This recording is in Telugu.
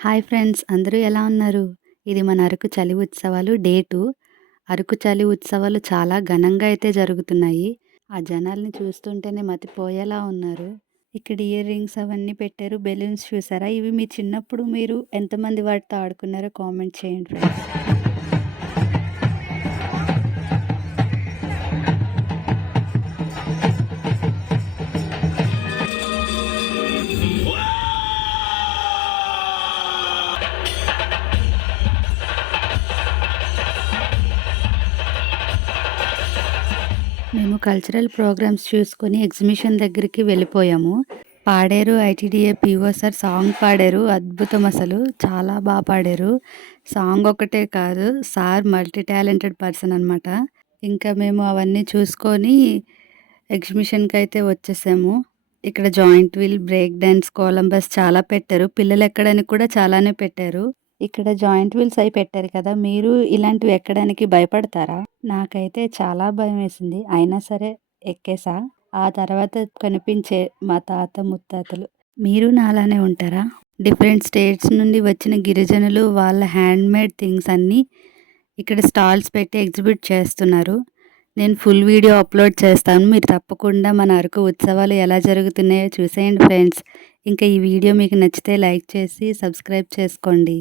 హాయ్ ఫ్రెండ్స్, అందరూ ఎలా ఉన్నారు? ఇది మన అరకు చలి ఉత్సవాలు డే 2. అరకు చలి ఉత్సవాలు చాలా ఘనంగా అయితే జరుగుతున్నాయి. ఆ జనాల్ని చూస్తుంటేనే మతిపోయేలా ఉన్నారు. ఇక్కడ ఇయర్ రింగ్స్ అవన్నీ పెట్టారు. బెలూన్స్ చూసారా? ఇవి మీ చిన్నప్పుడు మీరు ఎంతమంది వాటితో ఆడుకున్నారో కామెంట్ చేయండి ఫ్రెండ్స్. మేము కల్చరల్ ప్రోగ్రామ్స్ చూసుకొని ఎగ్జిబిషన్ దగ్గరికి వెళ్ళిపోయాము. పాడారు ఐటీడీఏ పీఓ సార్ సాంగ్ పాడారు. అద్భుతం అసలు. చాలా పాడారు. సాంగ్ ఒకటే కాదు, సార్ మల్టీ టాలెంటెడ్ పర్సన్ అనమాట. ఇంకా మేము అవన్నీ చూసుకొని ఎగ్జిబిషన్‌కైతే వచ్చేసాము. ఇక్కడ joint wheel, break dance, Columbus చాలా పెట్టారు. పిల్లలు ఎక్కడానికి కూడా చాలానే పెట్టారు. ఇక్కడ జాయింట్ వీల్స్ అయి పెట్టారు కదా! మీరు ఇలాంటివి ఎక్కడానికి భయపడతారా? నాకైతే చాలా భయమేసింది. అయినా సరే ఎక్కేసా. ఆ తర్వాత కనిపించే మా తాత ముత్తాతలు. మీరు నాలానే ఉంటారా? డిఫరెంట్ స్టేట్స్ నుండి వచ్చిన గిరిజనులు వాళ్ళ హ్యాండ్‌మేడ్ థింగ్స్ అన్నీ ఇక్కడ స్టాల్స్ పెట్టి ఎగ్జిబిట్ చేస్తున్నారు. నేను ఫుల్ వీడియో అప్లోడ్ చేస్తాను. మీరు తప్పకుండా మన అరకు ఉత్సవాలు ఎలా జరుగుతున్నాయో చూసేయండి ఫ్రెండ్స్. ఇంకా ఈ వీడియో మీకు నచ్చితే లైక్ చేసి సబ్స్క్రైబ్ చేసుకోండి.